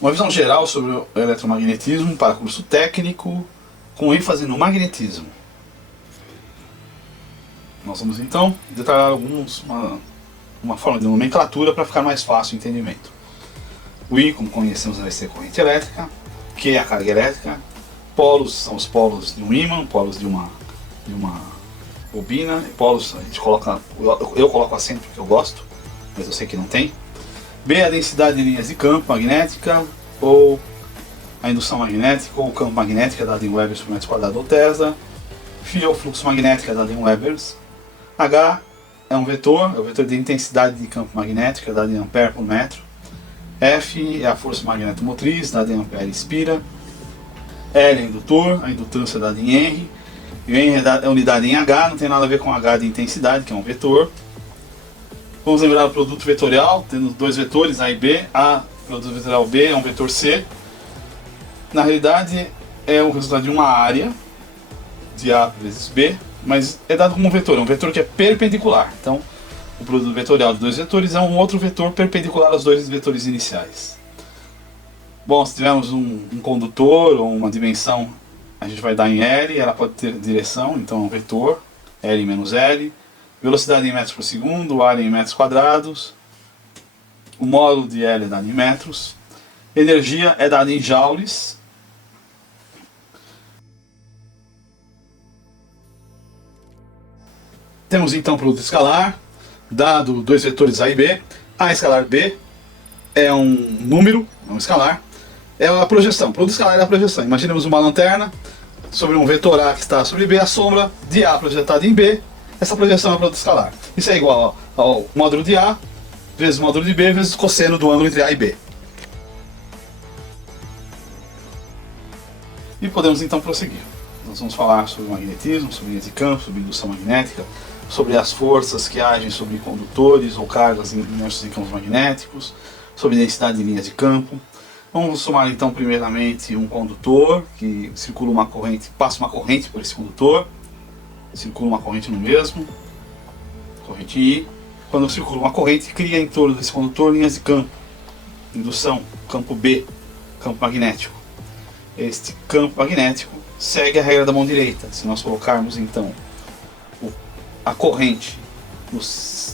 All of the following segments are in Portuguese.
Uma visão geral sobre o eletromagnetismo para curso técnico, com ênfase no magnetismo. Nós vamos então detalhar uma forma de nomenclatura para ficar mais fácil o entendimento. O I, como conhecemos, vai ser corrente elétrica. Q é a carga elétrica. Polos são os polos de um ímã, polos de uma bobina. Polos a gente coloca, eu coloco acento porque eu gosto, mas eu sei que não tem. B é a densidade de linhas de campo magnética, ou a indução magnética, ou o campo magnético, é dado em Webers por metro quadrado ou Tesla. Φ é o fluxo magnético, é dado em Webers. H é um vetor, é o vetor de intensidade de campo magnético, é dado em ampere por metro. F é a força magnetomotriz, dada em ampere espira. L é indutor, a indutância é dada em Henry. E o Henry é a unidade em H, não tem nada a ver com H de intensidade, que é um vetor. Vamos lembrar do produto vetorial, tendo dois vetores, A e B. A, produto vetorial B, é um vetor C. Na realidade, é o resultado de uma área de A vezes B, mas é dado como um vetor que é perpendicular. Então, o produto vetorial de dois vetores é um outro vetor perpendicular aos dois vetores iniciais. Bom, se tivermos um condutor ou uma dimensão, a gente vai dar em L, ela pode ter direção, então é um vetor, L menos L. Velocidade em metros por segundo, área em metros quadrados. O módulo de L é dado em metros. Energia é dada em joules. Temos então o produto escalar, dado dois vetores A e B. A escalar B é um número, é um escalar. É a projeção, o produto escalar é a projeção. Imaginemos uma lanterna sobre um vetor A que está sobre B, a sombra de A projetada em B. Essa projeção é o produto escalar. Isso é igual ao módulo de A vezes o módulo de B vezes o cosseno do ângulo entre A e B. E podemos então prosseguir. Nós vamos falar sobre magnetismo, sobre linhas de campo, sobre indução magnética, sobre as forças que agem sobre condutores ou cargas imersos em campos magnéticos, sobre densidade de linhas de campo. Vamos somar então primeiramente um condutor que circula uma corrente, passa uma corrente por esse condutor, circula uma corrente no mesmo, corrente I. Quando circula uma corrente, cria em torno desse condutor linhas de campo, indução, campo B, campo magnético. Este campo magnético segue a regra da mão direita. Se nós colocarmos então a corrente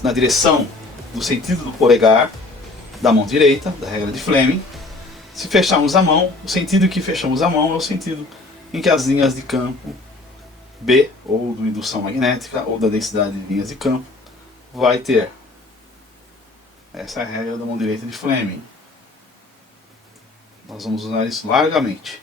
na direção do sentido do polegar da mão direita, da regra de Fleming, se fecharmos a mão, o sentido que fechamos a mão é o sentido em que as linhas de campo B, ou da indução magnética, ou da densidade de linhas de campo, vai ter. Essa é a regra da mão direita de Fleming. Nós vamos usar isso largamente.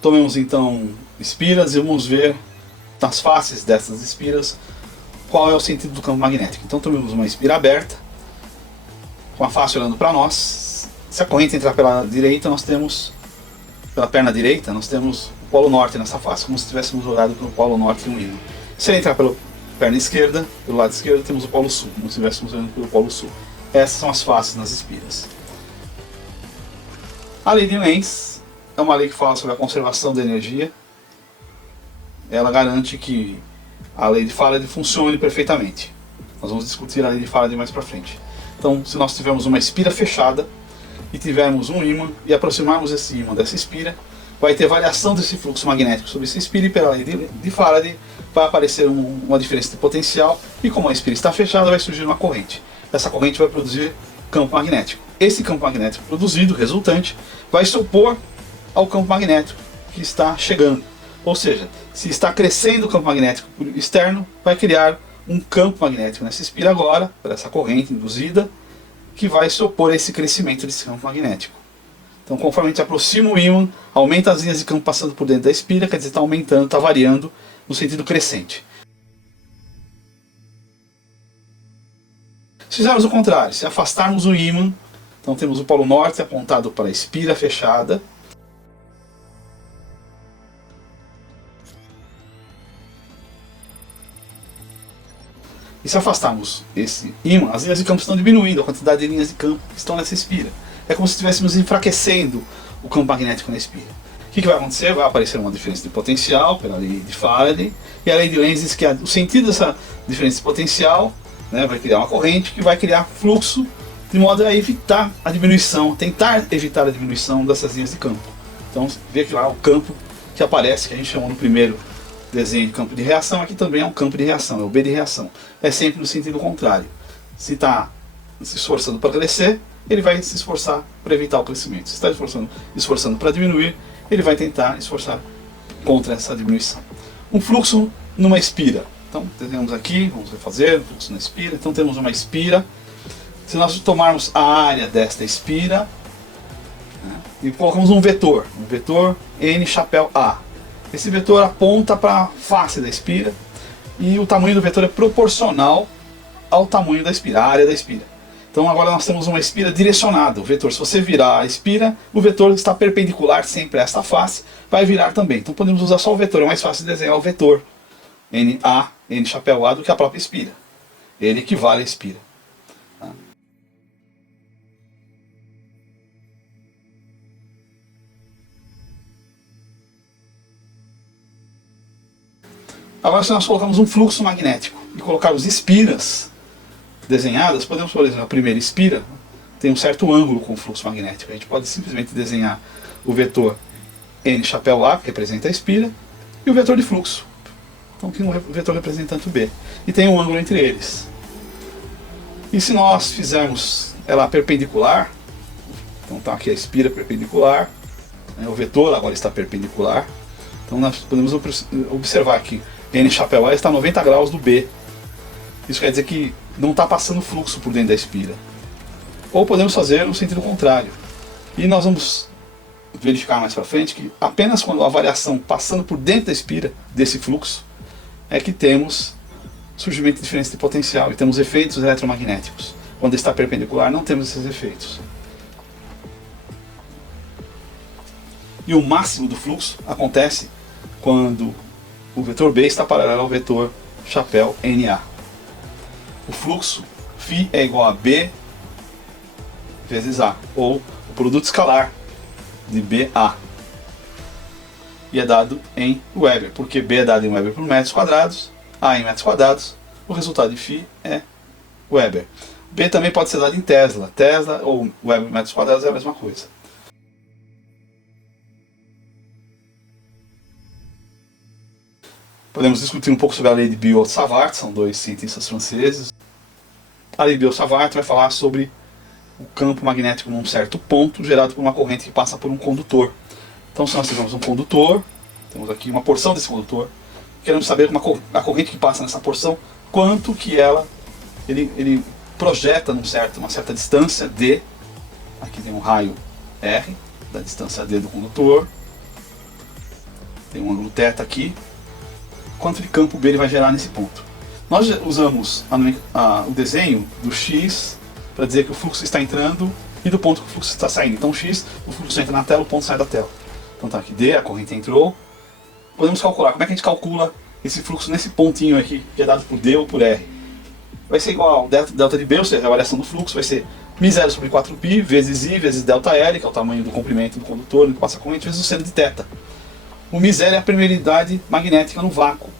Tomemos então espiras e vamos ver nas faces dessas espiras qual é o sentido do campo magnético. Então tomemos uma espira aberta, com a face olhando para nós. Se a corrente entrar pela direita, nós temos, pela perna direita, nós temos o polo norte nessa face, como se tivéssemos olhado pelo polo norte de um ímã. Se ele entrar pela perna esquerda, pelo lado esquerdo, temos o polo sul, como se estivéssemos olhando pelo polo sul. Essas são as faces nas espiras. A lei de Lenz é uma lei que fala sobre a conservação da energia. Ela garante que a lei de Faraday funcione perfeitamente. Nós vamos discutir a lei de Faraday mais para frente. Então, se nós tivermos uma espira fechada e tivermos um ímã e aproximarmos esse ímã dessa espira, vai ter variação desse fluxo magnético sobre essa espira, e pela lei de Faraday vai aparecer uma diferença de potencial, e como a espira está fechada, vai surgir uma corrente. Essa corrente vai produzir campo magnético. Esse campo magnético produzido, resultante, vai se opor ao campo magnético que está chegando. Ou seja, se está crescendo o campo magnético externo, vai criar um campo magnético nessa espira agora, por essa corrente induzida, que vai se opor a esse crescimento desse campo magnético. Então, conforme a gente aproxima o ímã, aumenta as linhas de campo passando por dentro da espira, quer dizer, está aumentando, está variando no sentido crescente. Se fizermos o contrário, se afastarmos o ímã, então temos o polo norte apontado para a espira fechada, e se afastarmos esse ímã, as linhas de campo estão diminuindo, a quantidade de linhas de campo que estão nessa espira. é como se estivéssemos enfraquecendo o campo magnético na espira. O que vai acontecer? Vai aparecer uma diferença de potencial pela lei de Faraday, e a lei de Lenz diz que o sentido dessa diferença de potencial, né, vai criar uma corrente que vai criar fluxo, de modo a evitar a diminuição, tentar evitar a diminuição dessas linhas de campo. Então, vê que lá o campo que aparece, que a gente chamou no primeiro desenho de campo de reação, aqui também é um campo de reação, é o B de reação. É sempre no sentido contrário. Se está se esforçando para crescer, ele vai se esforçar para evitar o crescimento. Se está esforçando para diminuir, ele vai tentar esforçar contra essa diminuição. Um fluxo numa espira. Então, temos aqui, vamos refazer, um fluxo na espira. Então, temos uma espira. Se nós tomarmos a área desta espira, né, e colocamos um vetor N chapéu A. Esse vetor aponta para a face da espira e o tamanho do vetor é proporcional ao tamanho da espira, a área da espira. Então agora nós temos uma espira direcionada. O vetor, se você virar a espira, o vetor está perpendicular sempre a esta face, vai virar também. Então podemos usar só o vetor, é mais fácil de desenhar o vetor N chapéu A do que a própria espira. Ele equivale à espira. Agora, se nós colocamos um fluxo magnético e colocarmos espiras desenhadas, podemos, por exemplo, a primeira espira tem um certo ângulo com o fluxo magnético. A gente pode simplesmente desenhar o vetor N chapéu A, que representa a espira, e o vetor de fluxo, então aqui um vetor representante B. E tem um ângulo entre eles. E se nós fizermos ela perpendicular, então está aqui a espira perpendicular, né, o vetor agora está perpendicular, então nós podemos observar que N chapéu A está a 90 graus do B. Isso quer dizer que não está passando fluxo por dentro da espira. Ou podemos fazer no sentido contrário. E nós vamos verificar mais para frente que apenas quando a variação passando por dentro da espira desse fluxo é que temos surgimento de diferença de potencial e temos efeitos eletromagnéticos. Quando está perpendicular não temos esses efeitos. E o máximo do fluxo acontece quando o vetor B está paralelo ao vetor chapéu NA. O fluxo φ é igual a B vezes A, ou o produto escalar de BA. E é dado em Weber, porque B é dado em Weber por metros quadrados, A em metros quadrados, o resultado de φ é Weber. B também pode ser dado em Tesla. Tesla ou Weber por metros quadrados é a mesma coisa. Podemos discutir um pouco sobre a lei de Biot-Savart, são dois cientistas franceses. A lei de Biot-Savart vai falar sobre o campo magnético num certo ponto gerado por uma corrente que passa por um condutor. Então, se nós tivermos um condutor, temos aqui uma porção desse condutor, queremos saber a corrente que passa nessa porção, quanto que ele projeta uma certa distância D. Aqui tem um raio R, da distância D do condutor. Tem um ângulo θ aqui. Quanto de campo B ele vai gerar nesse ponto. Nós usamos o desenho do X para dizer que o fluxo está entrando e do ponto que o fluxo está saindo. Então X, o fluxo entra na tela, o ponto sai da tela. Então tá aqui D, a corrente entrou. Podemos calcular, como é que a gente calcula esse fluxo nesse pontinho aqui, que é dado por D ou por R? Vai ser igual ao delta de B, ou seja, a variação do fluxo vai ser μ0 sobre 4π vezes I vezes delta L, que é o tamanho do comprimento do condutor, onde passa a corrente, vezes o seno de θ. O μ0 é a permeabilidade magnética no vácuo.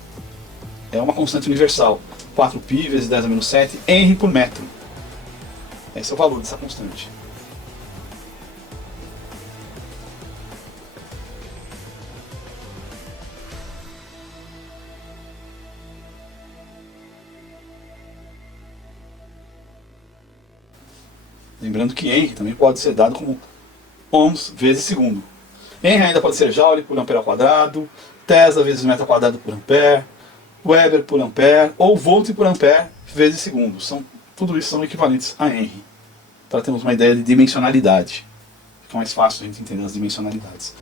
É uma constante universal. 4π vezes 10 a menos 7 Henry por metro. Esse é o valor dessa constante. Lembrando que Henry também pode ser dado como ohms vezes segundo. Henry ainda pode ser Joule por ampere ao quadrado, Tesla vezes metro ao quadrado por ampere, Weber por ampere ou Volt por ampere vezes segundo. Tudo isso são equivalentes a Henry. Para termos uma ideia de dimensionalidade. Fica mais fácil a gente entender as dimensionalidades.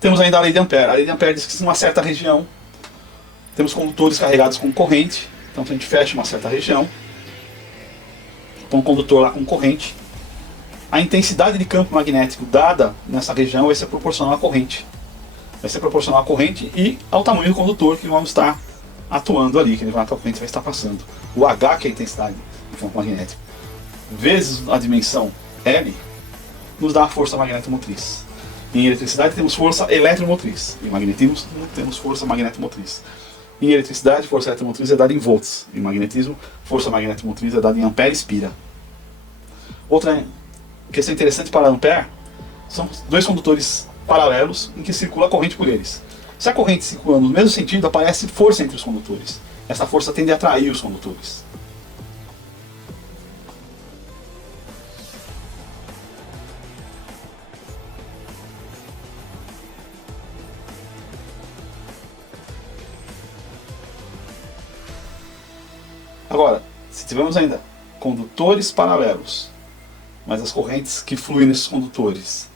Temos ainda a lei de Ampere. A lei de Ampere diz que em uma certa região temos condutores carregados com corrente. Então, se a gente fecha uma certa região, põe um condutor lá com corrente, a intensidade de campo magnético dada nessa região vai ser proporcional à corrente. Vai ser proporcional à corrente e ao tamanho do condutor que vamos estar atuando ali, que a corrente vai estar passando. O H, que é a intensidade de campo magnético. vezes a dimensão L nos dá a força magnetomotriz. Em eletricidade temos força eletromotriz, em magnetismo temos força magnetomotriz. Em eletricidade, força eletromotriz é dada em volts, em magnetismo, força magnetomotriz é dada em ampere-espira. Outra questão interessante para ampere são dois condutores paralelos em que circula a corrente por eles. Se a corrente circula no mesmo sentido, aparece força entre os condutores. Essa força tende a atrair os condutores. Agora, se tivermos ainda condutores paralelos, mas as correntes que fluem nesses condutores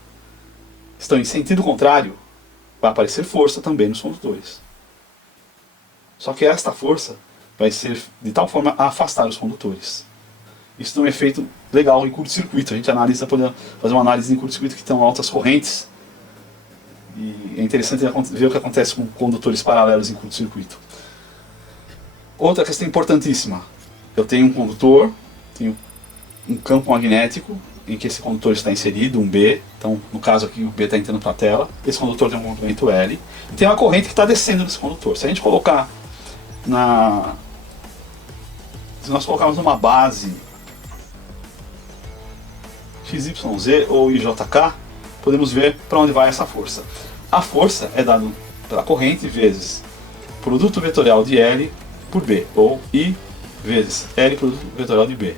estão em sentido contrário, vai aparecer força também nos condutores. Só que esta força vai ser de tal forma a afastar os condutores. Isso é um efeito legal em curto-circuito. A gente analisa, pode fazer uma análise em curto-circuito que tem altas correntes. E é interessante ver o que acontece com condutores paralelos em curto-circuito. Outra questão importantíssima. Eu tenho um condutor, tenho um campo magnético em que esse condutor está inserido, um B. Então, no caso aqui, o B está entrando para a tela. Esse condutor tem um movimento L. E tem uma corrente que está descendo nesse condutor. Se a gente colocar se nós colocarmos uma base XYZ ou IJK, podemos ver para onde vai essa força. A força é dada pela corrente vezes produto vetorial de L por B, ou I vezes L produto vetorial de B.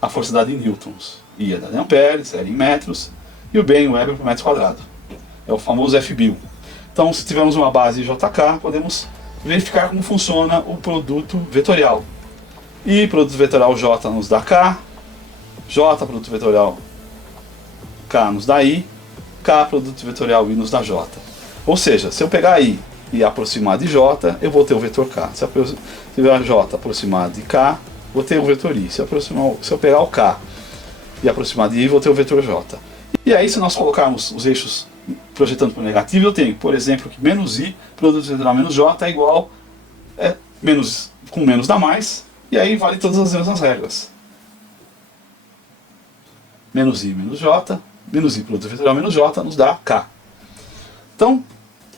A força é dada em newtons, I é dada em amperes, L em metros, e o B em Weber por metro quadrado. É o famoso FBIL. Então, se tivermos uma base JK, podemos verificar como funciona o produto vetorial. I produto vetorial J nos dá K, J produto vetorial K nos dá I, K produto vetorial I nos dá J. Ou seja, se eu pegar I e aproximar de J, eu vou ter o vetor K. Se eu pegar J aproximar de K, vou ter o vetor I. Se eu pegar o K e aproximar de I, vou ter o vetor J. E aí, se nós colocarmos os eixos projetando para o negativo, eu tenho, por exemplo, que menos I, produto vetorial menos J é igual, com menos dá mais, e aí vale todas as mesmas regras. Menos I menos J, menos I produto vetorial menos J nos dá K. Então,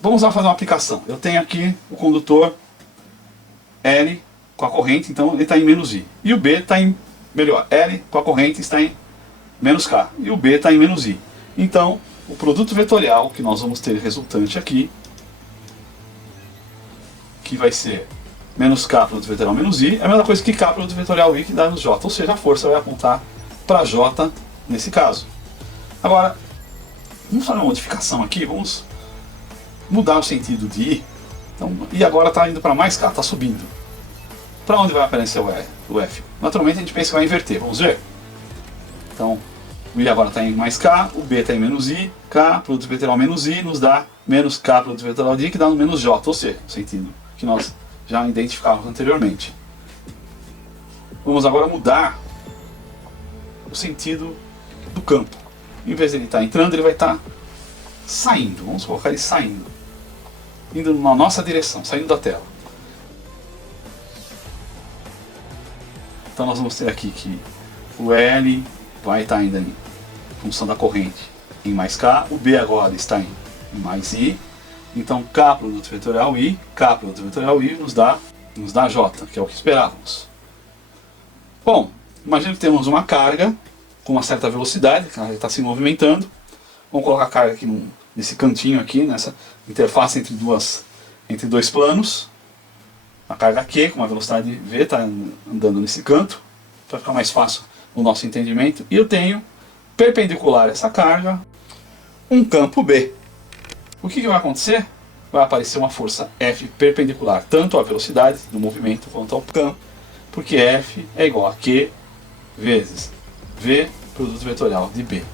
vamos lá fazer uma aplicação. Eu tenho aqui o condutor L com a corrente, então ele está em menos I. E o B está em, L com a corrente está em menos K. E o B está em menos I. Então, o produto vetorial que nós vamos ter resultante aqui, que vai ser menos K produto vetorial menos I, é a mesma coisa que K produto vetorial I que dá no J. Ou seja, a força vai apontar para J nesse caso. Agora, vamos fazer uma modificação aqui, vamos mudar o sentido de I. Então, I agora está indo para mais K, está subindo. Para onde vai aparecer o F? Naturalmente a gente pensa que vai inverter, vamos ver? Então, o I agora está em mais K, o B está em menos I, K, produto vetorial menos I, nos dá menos K, produto vetorial de I, que dá no menos J, ou seja, o sentido que nós já identificávamos anteriormente. Vamos agora mudar o sentido do campo. Em vez de ele estar entrando, ele vai estar saindo. Vamos colocar ele saindo. Indo na nossa direção, saindo da tela. Então nós vamos ter aqui que o L vai estar ainda em função da corrente em mais K, o B agora está em mais I, então K produto vetorial I, K produto vetorial I nos dá J, que é o que esperávamos. Bom, imagina que temos uma carga com uma certa velocidade, que ela está se movimentando. Vamos colocar a carga aqui nesse cantinho aqui, nessa interface entre dois planos. A carga Q com uma velocidade V está andando nesse canto, para ficar mais fácil o nosso entendimento. E eu tenho, perpendicular a essa carga, um campo B. O que vai acontecer? Vai aparecer uma força F perpendicular tanto à velocidade do movimento quanto ao campo, porque F é igual a Q vezes V produto vetorial de B.